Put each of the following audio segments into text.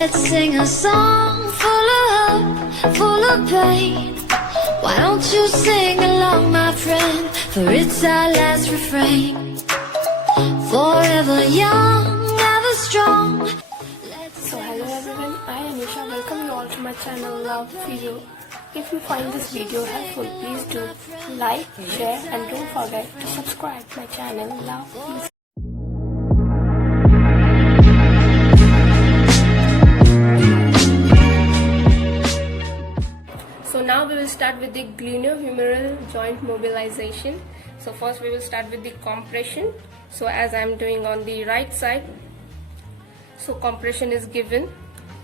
Let's sing a song full of hope, full of pain. Why don't you sing along, my friend? For it's our last refrain. Forever young, ever strong. So hello everyone, I am Nisha. Welcome you all to my channel Love Physio. If you find this video helpful, please do like, share and don't forget to subscribe my channel Love Physio. So now we will start with the glenohumeral joint mobilization. So first we will start with the compression. So as I am doing on the right side, so compression is given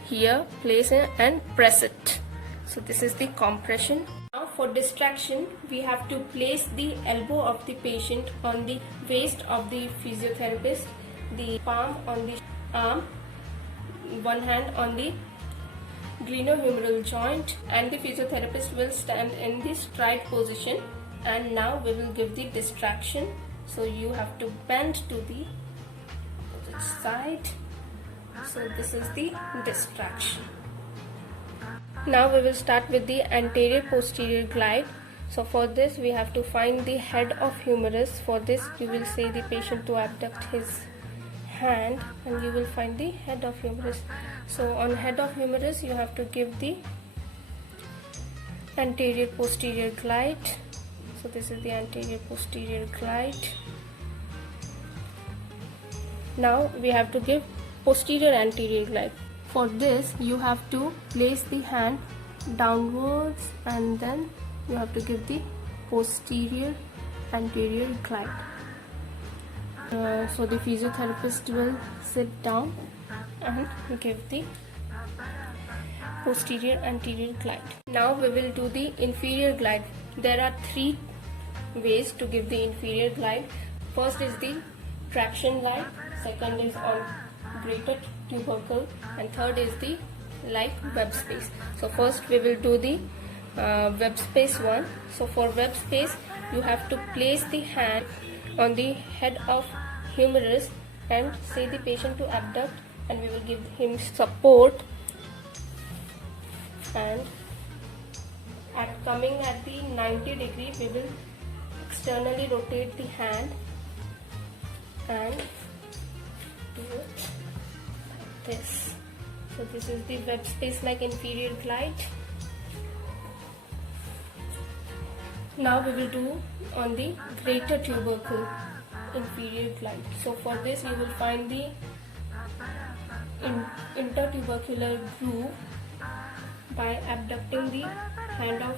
here, place it and press it. So this is the compression. Now for distraction, we have to place the elbow of the patient on the waist of the physiotherapist, the palm on the arm, one hand on the glenohumeral joint, and the physiotherapist will stand in the stride position. And now we will give the distraction. So you have to bend to the opposite side. So this is the distraction. Now we will start with the anterior posterior glide. So for this we have to find the head of humerus. For this you will say the patient to abduct his hand and you will find the head of humerus. So on head of humerus you have to give the anterior posterior glide. So this is the anterior posterior glide. Now we have to give posterior anterior glide. For this you have to place the hand downwards and then you have to give the posterior anterior glide. So the physiotherapist will sit down and give the posterior anterior glide. Now we will do the inferior glide. There are three ways to give the inferior glide. First is the traction glide, second is on greater tubercle, and third is the like web space. So first we will do the web space one. So for web space you have to place the hand on the head of humerus and say the patient to abduct, and we will give him support, and coming at the 90 degree we will externally rotate the hand and do it like this. So this is the web space like inferior glide. Now we will do on the greater tubercle inferior glide. So for this you will find the intertubercular groove by abducting the hand of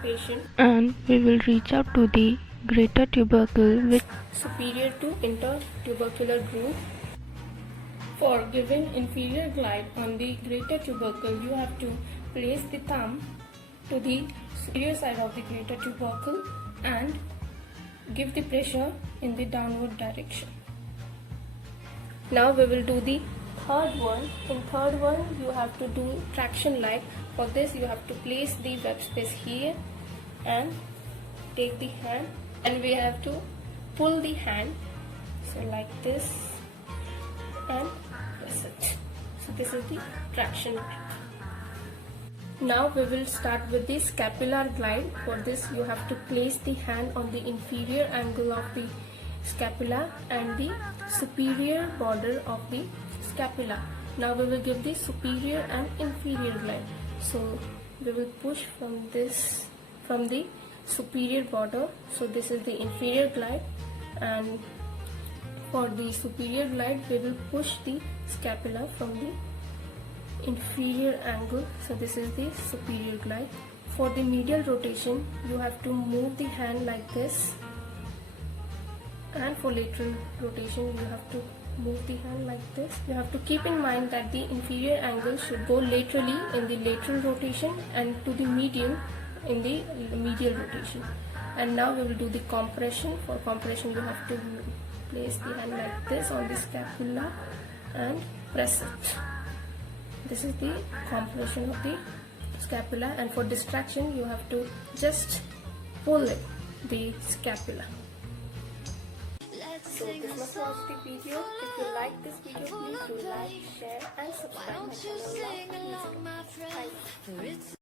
patient, and we will reach out to the greater tubercle with superior to intertubercular groove. For giving inferior glide on the greater tubercle, you have to place the thumb to the superior side of the greater tubercle and give the pressure in the downward direction. Now we will do the third one. In third one you have to do traction glide. For this you have to place the web space here and take the hand, and we have to pull the hand, so like this, and press it. So this is the traction glide. Now we will start with the scapular glide. For this you have to place the hand on the inferior angle of the scapula and the superior border of the scapula. Now we will give the superior and inferior glide. So we will push from the superior border. So this is the inferior glide, and for the superior glide we will push the scapula from the inferior angle. So this is the superior glide. For the medial rotation you have to move the hand like this, and for lateral rotation you have to move the hand like this. You have to keep in mind that the inferior angle should go laterally in the lateral rotation and to the medial in the medial rotation. And now we will do the compression. For compression you have to place the hand like this on the scapula and press it. This is the compression of the scapula. And for distraction you have to just pull it, the scapula. Let's So this much was the video. If you like this video, please do like, share and Why subscribe my don't you channel. sing Love along, Music. my friend? Bye. For it's